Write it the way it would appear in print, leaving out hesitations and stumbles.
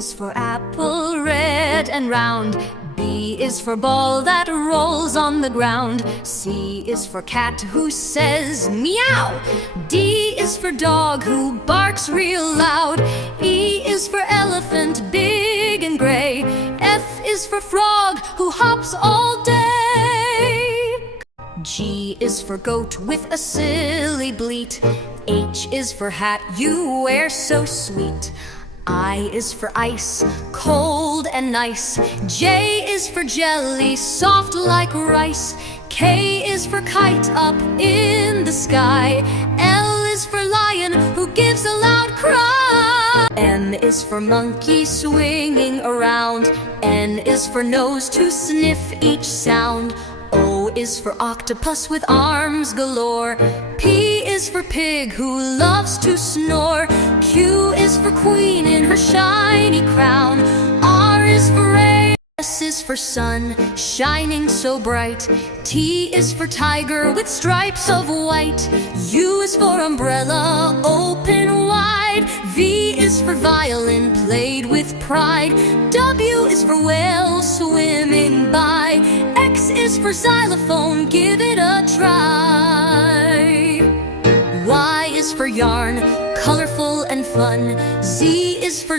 is for apple, red and round. B is for ball that rolls on the ground. C is for cat who says meow. D is for dog who barks real loud. E is for elephant, big and gray. F is for frog who hops all day. G is for goat with a silly bleat. H is for hat you wear so sweet. I is for ice, cold and nice. J is for jelly, soft like rice. K is for kite up in the sky. L is for lion who gives a loud cry. M is for monkey swinging around. N is for nose to sniff each sound. O is for octopus with arms galore. P is for pig who loves to snore. Q is for queen in her shiny crown. R is for rain. S is for sun, shining so bright. T is for tiger with stripes of white. U is for umbrella, open wide. V is for violin, played with pride. W is for whale, swimming by. X is for xylophone, give it a try. Y is for yarn, colorful and fun. Z is for